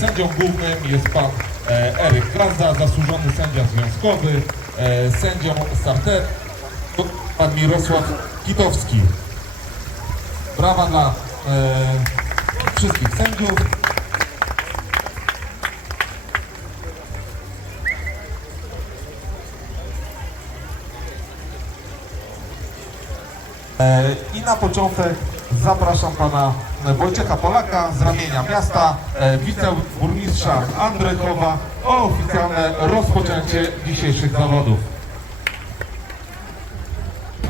Sędzią głównym jest pan e, Eryk Grazda, zasłużony sędzia związkowy. E, Sędzią starter pan Mirosław Kitowski. Brawa dla e, wszystkich sędziów. I na początek zapraszam pana Wojciecha Polaka z ramienia miasta, e, wiceburmistrza Andrychowa o oficjalne rozpoczęcie dzisiejszych zawodów.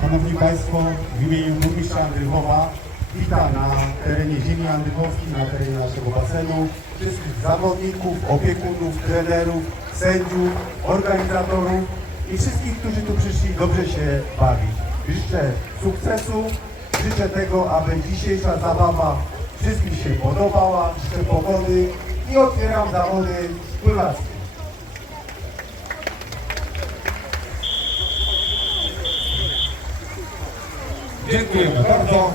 Szanowni Państwo, w imieniu burmistrza Andrychowa witam na terenie ziemi andrychowskiej, na terenie naszego basenu wszystkich zawodników, opiekunów, trenerów, sędziów, organizatorów i wszystkich, którzy tu przyszli dobrze się bawić. Życzę sukcesu, życzę tego, aby dzisiejsza zabawa wszystkim się podobała, życzę pogody i otwieram zawody pływackie. Dziękujemy bardzo.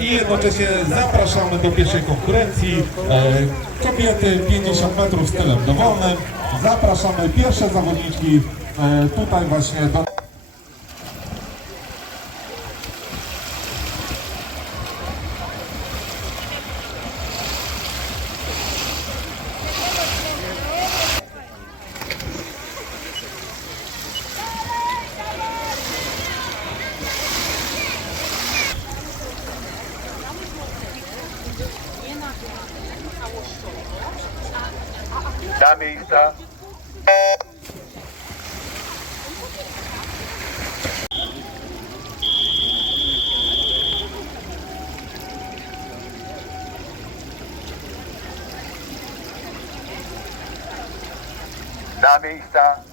I jednocześnie zapraszamy do pierwszej konkurencji. E, kobiety 50 metrów stylem dowolnym. Zapraszamy pierwsze zawodniczki e, tutaj właśnie do... Na miejsca. Na miejsca.